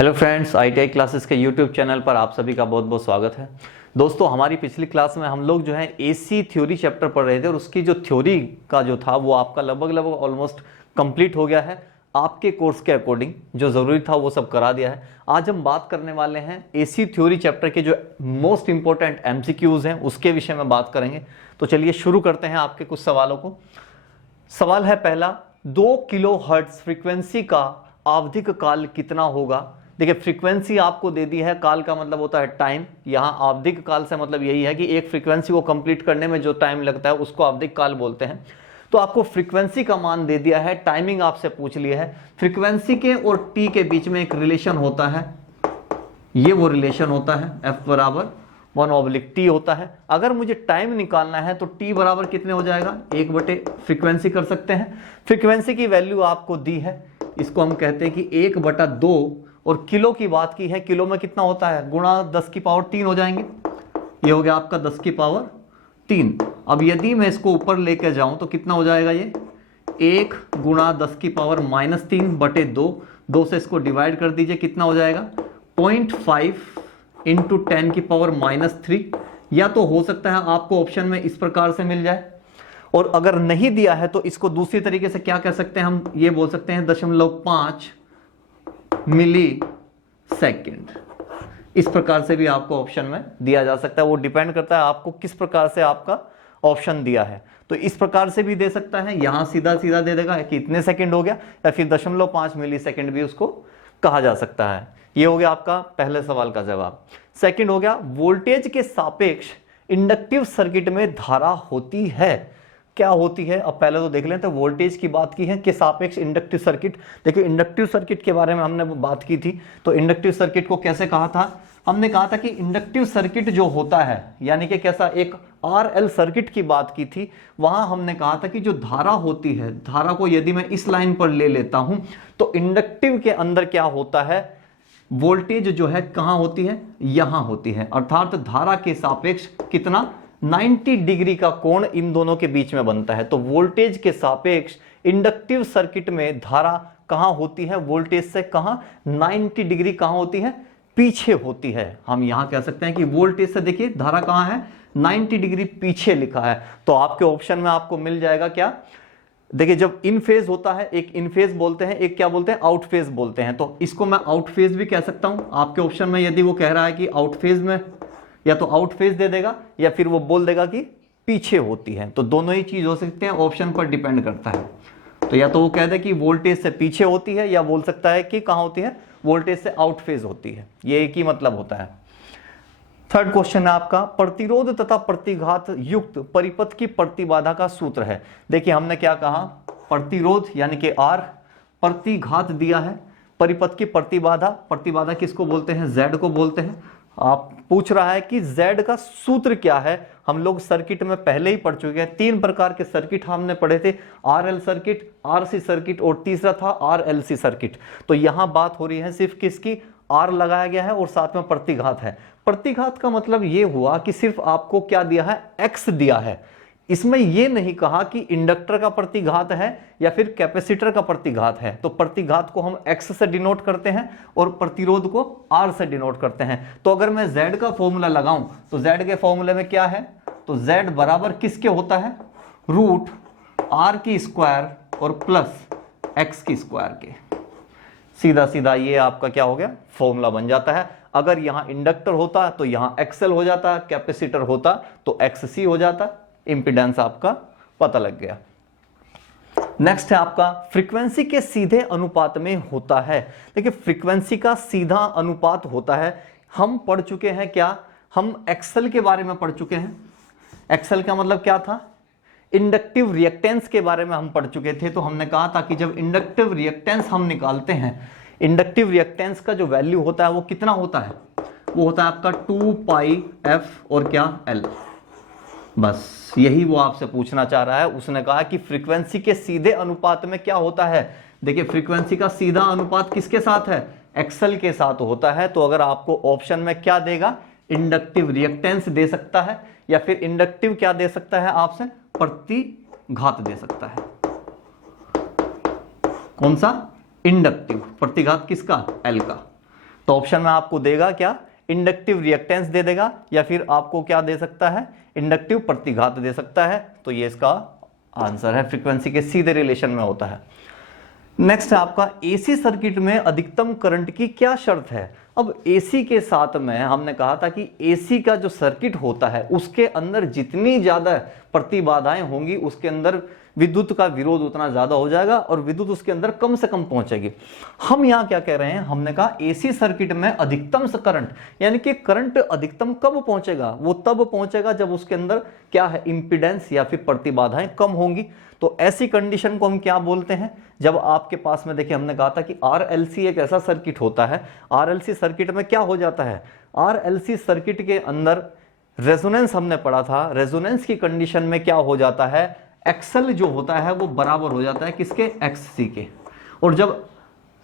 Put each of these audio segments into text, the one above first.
Hello friends, ITI classes के YouTube channel पर आप सभी का बहुत बहुत स्वागत है। दोस्तों, हमारी पिछली क्लास में हम लोग जो है AC थ्योरी चैप्टर पढ़ रहे थे और उसकी जो थ्योरी का जो था वो आपका लगभग ऑलमोस्ट कंप्लीट हो गया है। आपके कोर्स के अकॉर्डिंग जो ज़रूरी था वो सब करा दिया है। आज हम बात करने वाले हैं AC थ्योरी चैप्टर के जो मोस्ट इंपॉर्टेंट MCQs हैं उसके विषय में बात करेंगे। तो चलिए शुरू करते हैं आपके कुछ सवालों को। सवाल है पहला, 2 किलोहर्ट्ज फ्रीक्वेंसी का आवधिक काल कितना होगा। देखिए, फ्रीक्वेंसी आपको दे दी है, काल का मतलब होता है टाइम। यहाँ आवधिक काल से मतलब यही है कि एक फ्रीक्वेंसी को कंप्लीट करने में जो टाइम लगता है उसको आवधिक काल बोलते हैं। तो आपको फ्रीक्वेंसी का मान दे दिया है, टाइमिंग आपसे पूछ लिया है। फ्रीक्वेंसी के और टी के बीच में एक रिलेशन होता है, ये वो रिलेशन होता है F बराबर 1/T होता है। अगर मुझे टाइम निकालना है तो T बराबर कितने हो जाएगा, 1 फ्रीक्वेंसी कर सकते हैं। फ्रीक्वेंसी की वैल्यू आपको दी है, इसको हम कहते हैं कि 1/2। और किलो की बात की है, किलो में कितना होता है, गुणा 10 की पावर 3 हो जाएंगे। ये हो गया आपका 10 की पावर 3। अब यदि मैं इसको ऊपर लेके जाऊं तो कितना हो जाएगा, ये 1 गुणा 10 की पावर -3/2। 2 से इसको डिवाइड कर दीजिए, कितना हो जाएगा 0.5 इंटू 10 की पावर -3। या तो हो सकता है आपको ऑप्शन में इस प्रकार से मिल जाए, और अगर नहीं दिया है तो इसको दूसरी तरीके से क्या कह सकते हैं, हम ये बोल सकते हैं 0.5 मिली सेकेंड। इस प्रकार से भी आपको ऑप्शन में दिया जा सकता है, वो डिपेंड करता है आपको किस प्रकार से आपका ऑप्शन दिया है। तो इस प्रकार से भी दे सकता है, यहां सीधा सीधा दे देगा कि इतने सेकंड हो गया, या फिर 0.5 मिली सेकेंड भी उसको कहा जा सकता है। ये हो गया आपका पहले सवाल का जवाब। सेकंड हो गया, वोल्टेज के सापेक्ष इंडक्टिव सर्किट में धारा होती है, क्या होती है। अब पहले तो देख लें, तो वोल्टेज की बात की है कि सापेक्ष इंडक्टिव सर्किट। देखिए, इंडक्टिव सर्किट के बारे में हमने बात की थी, तो इंडक्टिव सर्किट को कैसे कहा था, हमने कहा था कि इंडक्टिव सर्किट जो होता है, यानी कि कैसा, एक RL सर्किट की बात की थी। वहां हमने कहा था कि जो धारा होती है, धारा को यदि मैं इस लाइन पर ले लेता हूं तो इंडक्टिव के अंदर क्या होता है, वोल्टेज जो है कहां होती है, यहां होती है। अर्थात धारा के सापेक्ष कितना, 90 डिग्री का कोण इन दोनों के बीच में बनता है। तो वोल्टेज के सापेक्ष इंडक्टिव सर्किट में धारा कहां होती है, वोल्टेज से कहां, 90 डिग्री कहां होती है, पीछे होती है। हम यहां कह सकते हैं कि वोल्टेज से देखिए धारा कहां है, 90 डिग्री पीछे लिखा है। तो आपके ऑप्शन में आपको मिल जाएगा क्या, देखिए, जब इन फेज होता है, एक इन फेज बोलते हैं, एक क्या बोलते हैं, आउट फेज बोलते हैं। तो इसको मैं आउट फेज भी कह सकता हूं। आपके ऑप्शन में यदि वो कह रहा है कि आउट फेज में, या तो आउट फेज दे देगा या फिर वो बोल देगा कि पीछे होती है। तो दोनों ही चीज हो सकते हैं, ऑप्शन पर डिपेंड करता है। तो या तो वो कह दे कि वोल्टेज से पीछे होती है, या बोल सकता है कि कहां होती है, वोल्टेज से आउट फेज होती है। ये एक ही मतलब होता है। थर्ड क्वेश्चन है आपका, प्रतिरोध तथा प्रतिघात युक्त परिपथ की प्रतिबाधा का सूत्र है। देखिए, हमने क्या कहा, प्रतिरोध यानी कि R, प्रतिघात दिया है, परिपथ की प्रतिबाधा, प्रतिबाधा किसको बोलते हैं, Z को बोलते हैं। आप पूछ रहा है कि Z का सूत्र क्या है। हम लोग सर्किट में पहले ही पढ़ चुके हैं, 3 प्रकार के सर्किट हमने पढ़े थे, RL सर्किट, RC सर्किट और तीसरा था RLC सर्किट। तो यहां बात हो रही है सिर्फ किसकी, R लगाया गया है और साथ में प्रतिघात है। प्रतिघात का मतलब यह हुआ कि सिर्फ आपको क्या दिया है, X दिया है। इसमें यह नहीं कहा कि इंडक्टर का प्रतिघात है या फिर कैपेसिटर का प्रतिघात है। तो प्रतिघात को हम X से डिनोट करते हैं और प्रतिरोध को R से डिनोट करते हैं। तो अगर मैं Z का फॉर्मूला लगाऊं तो Z के फॉर्मूले में क्या है, तो Z बराबर किसके होता है, √R की स्क्वायर और प्लस X की स्क्वायर के। सीधा सीधा ये आपका क्या हो गया, फॉर्मूला बन जाता है। अगर यहां इंडक्टर होता तो यहां XL हो जाता, कैपेसिटर होता तो XC हो जाता। इंपीडेंस आपका पता लग गया। नेक्स्ट है आपका, फ्रीक्वेंसी के सीधे अनुपात में होता है। देखिए, फ्रीक्वेंसी का सीधा अनुपात होता है, हम पढ़ चुके हैं क्या, हम एक्सेल के बारे में पढ़ चुके हैं। एक्सेल का मतलब क्या था, इंडक्टिव रिएक्टेंस के बारे में हम पढ़ चुके थे। तो हमने कहा था कि जब इंडक्टिव रिएक्टेंस हम निकालते हैं, इंडक्टिव रिएक्टेंस का जो वैल्यू होता है वो कितना होता है, वो होता है आपका 2πf और क्या, L। बस यही वो आपसे पूछना चाह रहा है। उसने कहा कि फ्रीक्वेंसी के सीधे अनुपात में क्या होता है। देखिए, फ्रीक्वेंसी का सीधा अनुपात किसके साथ है, एक्सेल के साथ होता है। तो अगर आपको ऑप्शन में क्या देगा, इंडक्टिव रिएक्टेंस दे सकता है, या फिर इंडक्टिव क्या दे सकता है आपसे, प्रतिघात दे सकता है। कौन सा, इंडक्टिव, प्रतिघात किसका, L का। तो ऑप्शन में आपको देगा क्या, इंडक्टिव रिएक्टेंस दे देगा, या फिर आपको क्या दे सकता है, इंडक्टिव प्रतिघात दे सकता है। तो ये इसका आंसर है, फ्रीक्वेंसी के सीधे रिलेशन में होता है। नेक्स्ट है आपका एसी सर्किट में अधिकतम करंट की क्या शर्त है। अब एसी के साथ में हमने कहा था कि एसी का जो सर्किट होता है उसके अंदर जितनी ज्यादा प्रतिबाधाएं होंगी उसके अंदर विद्युत का विरोध उतना ज्यादा हो जाएगा और विद्युत उसके अंदर कम से कम पहुंचेगी। हम यहां क्या कह रहे हैं, हमने कहा एसी सर्किट में अधिकतम करंट, यानी कि करंट अधिकतम कब पहुंचेगा, वो तब पहुंचेगा जब उसके अंदर क्या है, इंपीडेंस या फिर प्रतिबाधाएं कम होंगी। तो ऐसी कंडीशन को हम क्या बोलते हैं, जब आपके पास में देखिए हमने कहा था कि आरएलसी एक ऐसा सर्किट होता है, आरएलसी सर्किट में क्या हो जाता है, आरएलसी सर्किट के अंदर रेजोनेंस हमने पढ़ा था, रेजोनेंस की कंडीशन में क्या हो जाता है, एक्सएल जो होता है वो बराबर हो जाता है किसके, एक्ससी के। और जब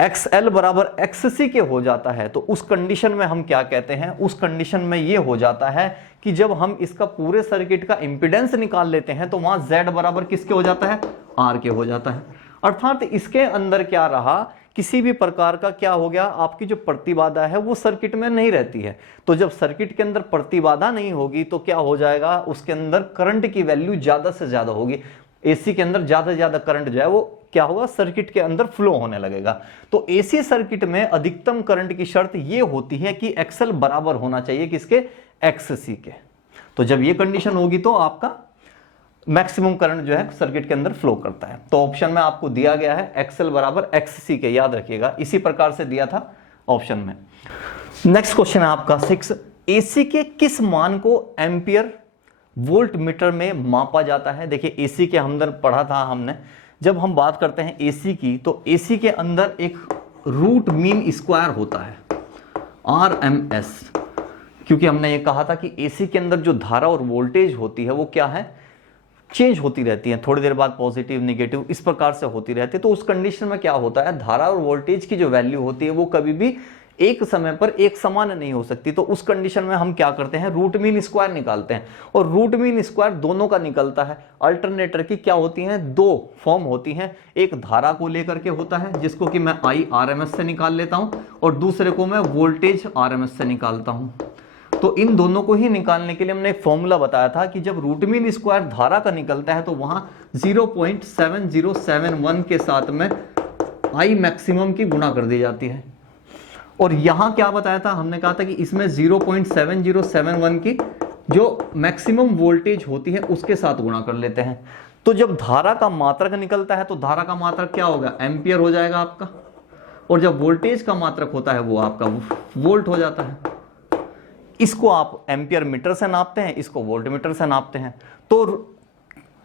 एक्सएल बराबर एक्ससी के हो जाता है तो उस कंडीशन में हम क्या कहते हैं, उस कंडीशन में ये हो जाता है कि जब हम इसका पूरे सर्किट का इंपीडेंस निकाल लेते हैं तो वहां Z बराबर किसके हो जाता है, R के हो जाता है। अर्थात इसके अंदर क्या रहा, किसी भी प्रकार का क्या हो गया, आपकी जो प्रतिबाधा है वो सर्किट में नहीं रहती है। तो जब सर्किट के अंदर प्रतिबाधा नहीं होगी तो क्या हो जाएगा, उसके अंदर करंट की वैल्यू ज्यादा से ज्यादा होगी। एसी के अंदर ज्यादा से ज्यादा करंट जो है वो क्या होगा, सर्किट के अंदर फ्लो होने लगेगा। तो एसी सर्किट में अधिकतम करंट की शर्त ये होती है कि एक्सएल बराबर होना चाहिए किसके, एक्ससी के। तो जब ये कंडीशन होगी तो आपका मैक्सिमम करंट जो है सर्किट के अंदर फ्लो करता है। तो ऑप्शन में आपको दिया गया है एक्सएल बराबर एक्ससी के, याद रखिएगा, इसी प्रकार से दिया था ऑप्शन में। नेक्स्ट क्वेश्चन है आपका 6, एसी के किस मान को एम्पियर वोल्ट मीटर में मापा जाता है। देखिए एसी के अंदर पढ़ा था हमने, जब हम बात करते हैं एसी की तो एसी के अंदर एक रूट मीन स्क्वायर होता है, RMS, क्योंकि हमने ये कहा था कि एसी के अंदर जो धारा और वोल्टेज होती है वो क्या है, चेंज होती रहती है, थोड़ी देर बाद पॉजिटिव निगेटिव इस प्रकार से होती रहती है। तो उस कंडीशन में क्या होता है, धारा और वोल्टेज की जो वैल्यू होती है वो कभी भी एक समय पर एक समान नहीं हो सकती। तो उस कंडीशन में हम क्या करते हैं, रूट मीन स्क्वायर निकालते हैं। और रूट मीन स्क्वायर दोनों का निकलता है। अल्टरनेटर की क्या होती हैं, दो फॉर्म होती हैं, एक धारा को लेकर के होता है जिसको कि मैं IRMS से निकाल लेता हूं और दूसरे को मैं वोल्टेज RMS से निकालता हूं। तो इन दोनों को ही निकालने के लिए हमने एक फॉर्मूला बताया था कि जब रूट मीन स्क्वायर धारा का निकलता है तो वहां 0.7071 के साथ में I मैक्सिमम की गुणा कर दी जाती है। और यहां क्या बताया था, हमने कहा था कि इसमें 0.7071 की जो मैक्सिमम वोल्टेज होती है उसके साथ गुणा कर लेते हैं। तो जब धारा का मात्रक निकलता है तो धारा का मात्रक क्या होगा, एम्पियर हो जाएगा आपका, और जब वोल्टेज का मात्रक होता है वो आपका वोल्ट हो जाता है। इसको आप एम्पियर मीटर से नापते हैं, इसको वोल्ट मीटर से नापते हैं। तो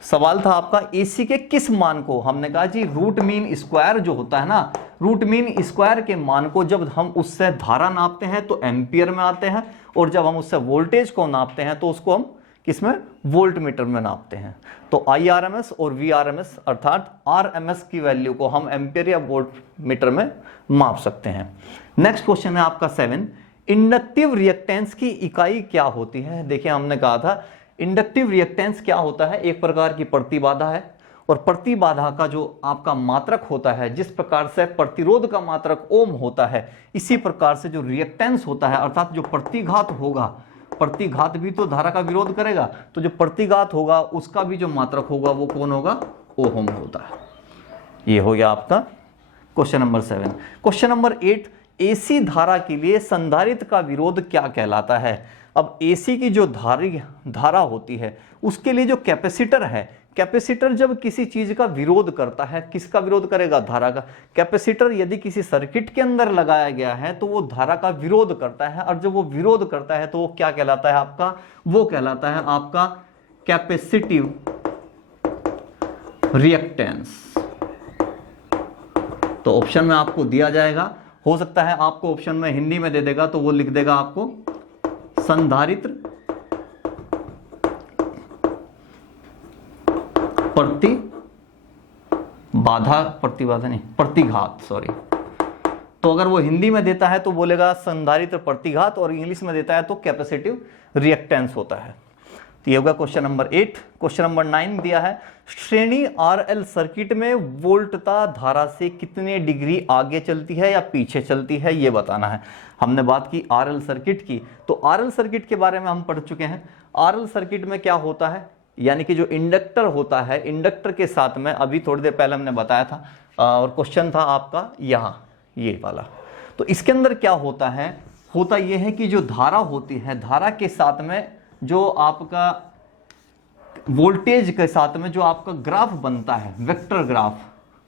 सवाल था आपका एसी के किस मान को, हमने कहा जी रूट मीन स्क्वायर जो होता है ना, रूट मीन स्क्वायर के मान को जब हम उससे धारा नापते हैं तो एम्पियर में आते हैं, और जब हम उससे वोल्टेज को नापते हैं तो उसको हम किसमें, वोल्ट मीटर में नापते हैं। तो IRMS और VRMS अर्थात RMS की वैल्यू को हम एम्पियर या वोल्ट मीटर में माप सकते हैं। नेक्स्ट क्वेश्चन है आपका 7, इंडक्टिव रिएक्टेंस की इकाई क्या होती है। देखिए हमने कहा था इंडक्टिव रिएक्टेंस क्या होता है, एक प्रकार की प्रतिबाधा है, और प्रतिबाधा का जो आपका मात्रक होता है, जिस प्रकार से प्रतिरोध का मात्रक ओम होता है, इसी प्रकार से जो रिएक्टेंस होता है अर्थात जो प्रतिघात होगा, प्रतिघात भी तो धारा का विरोध करेगा, तो जो प्रतिघात होगा उसका भी जो मात्रक होगा वो कौन होगा, ओम होता है। ये हो गया आपका question number 7। Question number 8, AC धारा के लिए संधारित्र का विरोध क्या कहलाता है। अब एसी की जो धारा होती है उसके लिए जो कैपेसिटर है, कैपेसिटर जब किसी चीज का विरोध करता है, किसका विरोध करेगा, धारा का। कैपेसिटर यदि किसी सर्किट के अंदर लगाया गया है तो वो धारा का विरोध करता है, और जब वो विरोध करता है तो वो क्या कहलाता है आपका, वो कहलाता है आपका कैपेसिटिव रिएक्टेंस। तो ऑप्शन में आपको दिया जाएगा, हो सकता है आपको ऑप्शन में हिंदी में दे देगा तो वो लिख देगा आपको संधारित्र प्रतिघात, सॉरी। तो अगर वो हिंदी में देता है तो बोलेगा संधारित्र प्रतिघात, और इंग्लिश में देता है तो कैपेसिटिव रिएक्टेंस होता है। तो ये होगा क्वेश्चन नंबर 8। क्वेश्चन नंबर 9 दिया है, श्रेणी RL सर्किट में वोल्टता धारा से कितने डिग्री आगे चलती है या पीछे चलती है, ये बताना है। हमने बात की आरएल सर्किट की, तो आरएल सर्किट के बारे में हम पढ़ चुके हैं। आरएल सर्किट में क्या होता है, यानी कि जो इंडक्टर होता है, इंडक्टर के साथ में अभी थोड़ी देर पहले हमने बताया था और क्वेश्चन था आपका यहाँ ये वाला। तो इसके अंदर क्या होता है, होता यह है कि जो धारा होती है, धारा के साथ में जो आपका वोल्टेज के साथ में जो आपका ग्राफ बनता है, वेक्टर ग्राफ,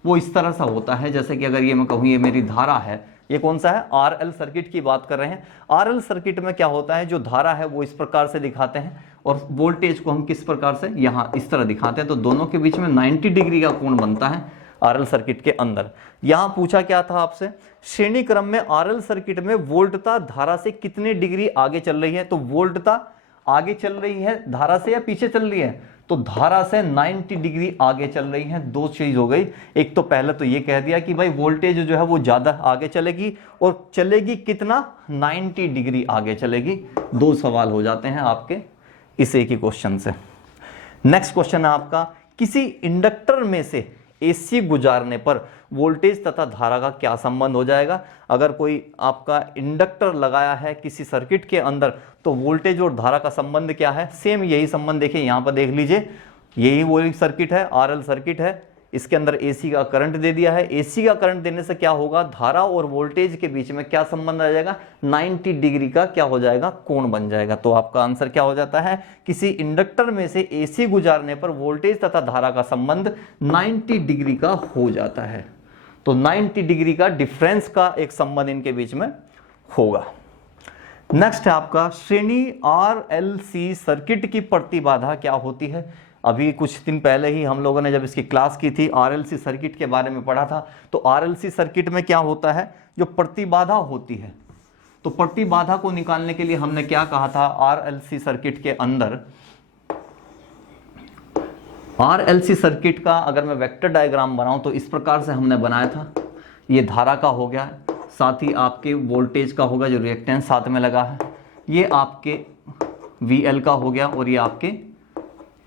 वो इस तरह सा होता है। जैसे कि अगर ये मैं कहूँ ये मेरी धारा है, ये कौन सा है, आरएल सर्किट की बात कर रहे हैं। आरएल सर्किट में क्या होता है, जो धारा है वो इस प्रकार से दिखाते हैं और वोल्टेज को हम किस प्रकार से, यहाँ इस तरह दिखाते हैं। तो दोनों के बीच में 90 डिग्री का कोण बनता है आरएल सर्किट के अंदर। यहां पूछा क्या था आपसे, श्रेणी क्रम में आरएल सर्किट में वोल्टता धारा से कितने डिग्री आगे चल रही है। तो वोल्टता आगे चल रही है धारा से या पीछे चल रही है, तो धारा से 90 डिग्री आगे चल रही है। दो चीज हो गई, एक तो पहले तो ये कह दिया कि भाई वोल्टेज जो है वो ज्यादा आगे चलेगी, और चलेगी कितना, 90 डिग्री आगे चलेगी। दो सवाल हो जाते हैं आपके इस एक ही क्वेश्चन से। नेक्स्ट क्वेश्चन है आपका, किसी इंडक्टर में से एसी गुजारने पर वोल्टेज तथा धारा का क्या संबंध हो जाएगा। अगर कोई आपका इंडक्टर लगाया है किसी सर्किट के अंदर, तो वोल्टेज और धारा का संबंध क्या है, सेम यही संबंध। देखिए यहां पर देख लीजिए, यही वो सर्किट है, आरएल सर्किट है, इसके अंदर एसी का करंट दे दिया है। एसी का करंट देने से क्या होगा, धारा और वोल्टेज के बीच में क्या संबंध आ जाएगा, 90 डिग्री का क्या हो जाएगा, कोण बन जाएगा। तो आपका आंसर क्या हो जाता है, किसी इंडक्टर में से एसी गुजारने पर वोल्टेज तथा धारा का संबंध 90 डिग्री का हो जाता है। तो 90 डिग्री का डिफरेंस का एक संबंध इनके बीच में होगा। नेक्स्ट है आपका, श्रेणी आरएलसी सर्किट की प्रतिबाधा क्या होती है। अभी कुछ दिन पहले ही हम लोगों ने जब इसकी क्लास की थी, आरएलसी सर्किट के बारे में पढ़ा था। तो आरएलसी सर्किट में क्या होता है, जो प्रतिबाधा होती है, तो प्रतिबाधा को निकालने के लिए हमने क्या कहा था, आरएलसी सर्किट के अंदर, आरएलसी सर्किट का अगर मैं वेक्टर डायग्राम बनाऊं तो इस प्रकार से हमने बनाया था। ये धारा का हो गया, साथ ही आपके वोल्टेज का होगा जो रिएक्टेंस साथ में लगा है, ये आपके VL का हो गया, और ये आपके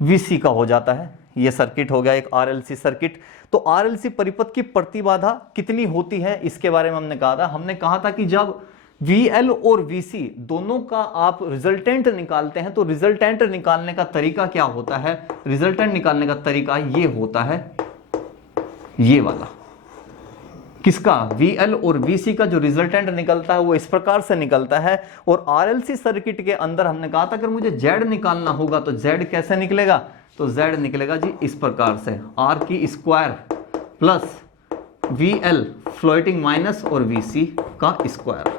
VC का हो जाता है। ये सर्किट हो गया एक RLC सर्किट। तो RLC परिपथ की प्रतिबाधा कितनी होती है, इसके बारे में हमने कहा था कि जब VL और VC दोनों का आप रिजल्टेंट निकालते हैं, तो रिजल्टेंट निकालने का तरीका क्या होता है, रिजल्टेंट निकालने का तरीका ये होता है, ये वाला, किसका, VL और VC का जो रिजल्टेंट निकलता है वो इस प्रकार से निकलता है। और RLC सर्किट के अंदर हमने कहा था अगर मुझे Z निकालना होगा तो Z कैसे निकलेगा, तो Z निकलेगा जी इस प्रकार से, R की square plus VL floating minus और VC का स्क्वायर।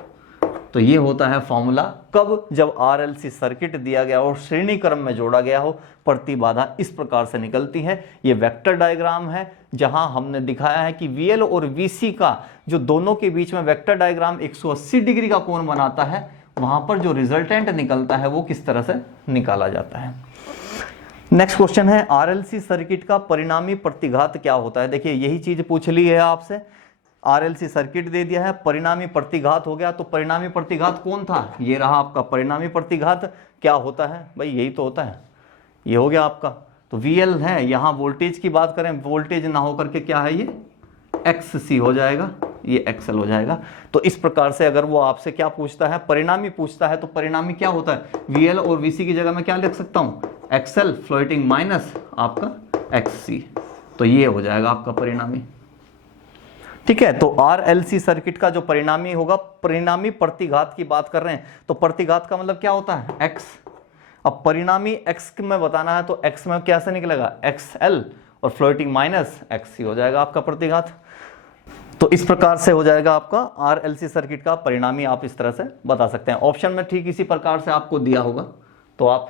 तो ये होता है फॉर्मूला, कब, जब RLC सर्किट दिया गया और श्रेणी क्रम में जोड़ा गया हो, प्रतिबाधा इस प्रकार से निकलती है। ये वेक्टर डायग्राम है जहां हमने दिखाया है कि VL और VC का जो दोनों के बीच में वेक्टर डायग्राम 180 डिग्री का कोण बनाता है, वहां पर जो रिजल्टेंट निकलता है वो किस तरह से निकाला जाता है। नेक्स्ट क्वेश्चन है, RLC सर्किट का परिणामी प्रतिघात क्या होता है। देखिए यही चीज पूछ ली है आपसे, RLC सर्किट दे दिया है, परिणामी प्रतिघात हो गया। तो परिणामी प्रतिघात कौन था, ये रहा आपका परिणामी प्रतिघात। क्या होता है भाई, यही तो होता है, ये हो गया आपका। तो VL है, यहां वोल्टेज की बात करें, वोल्टेज ना होकर के क्या है, ये XC हो जाएगा, ये XL हो जाएगा। तो इस प्रकार से अगर वो आपसे क्या पूछता है, परिणामी पूछता है, तो परिणामी क्या होता है, VL और VC की जगह मैं क्या लिख सकता हूं, XL फ्लोटिंग माइनस आपका XC। तो ये हो जाएगा आपका परिणामी। ठीक है, तो RLC सर्किट का जो परिणामी होगा, परिणामी प्रतिघात की बात कर रहे हैं, तो प्रतिघात का मतलब क्या होता है, X। अब परिणामी X में बताना है तो X में कैसे निकलेगा, XL और फ्लोटिंग माइनस XC हो जाएगा आपका प्रतिघात। तो इस प्रकार से हो जाएगा आपका RLC सर्किट का परिणामी, आप इस तरह से बता सकते हैं। ऑप्शन में ठीक इसी प्रकार से आपको दिया होगा, तो आप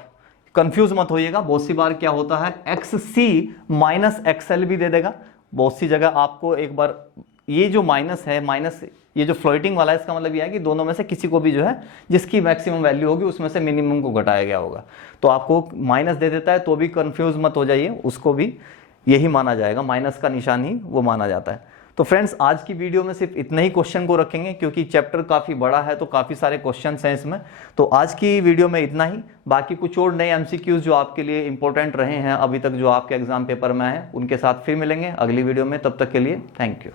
कंफ्यूज मत होइएगा। बहुत सी बार क्या होता है, XC माइनस XL भी दे देगा, बहुत सी जगह आपको एक बार ये जो माइनस है, माइनस ये जो फ्लोटिंग वाला है, इसका मतलब यह है कि दोनों में से किसी को भी जो है जिसकी मैक्सिमम वैल्यू होगी उसमें से मिनिमम को घटाया गया होगा। तो आपको माइनस दे देता है तो भी कंफ्यूज मत हो जाइए, उसको भी यही माना जाएगा, माइनस का निशान ही वो माना जाता है। तो फ्रेंड्स आज की वीडियो में सिर्फ इतने ही क्वेश्चन को रखेंगे, क्योंकि चैप्टर काफ़ी बड़ा है तो काफ़ी सारे क्वेश्चन हैं इसमें। तो आज की वीडियो में इतना ही। बाकी कुछ और नए MCQs जो आपके लिए इंपॉर्टेंट रहे हैं अभी तक, जो आपके एग्जाम पेपर में आए, उनके साथ फिर मिलेंगे अगली वीडियो में। तब तक के लिए थैंक यू।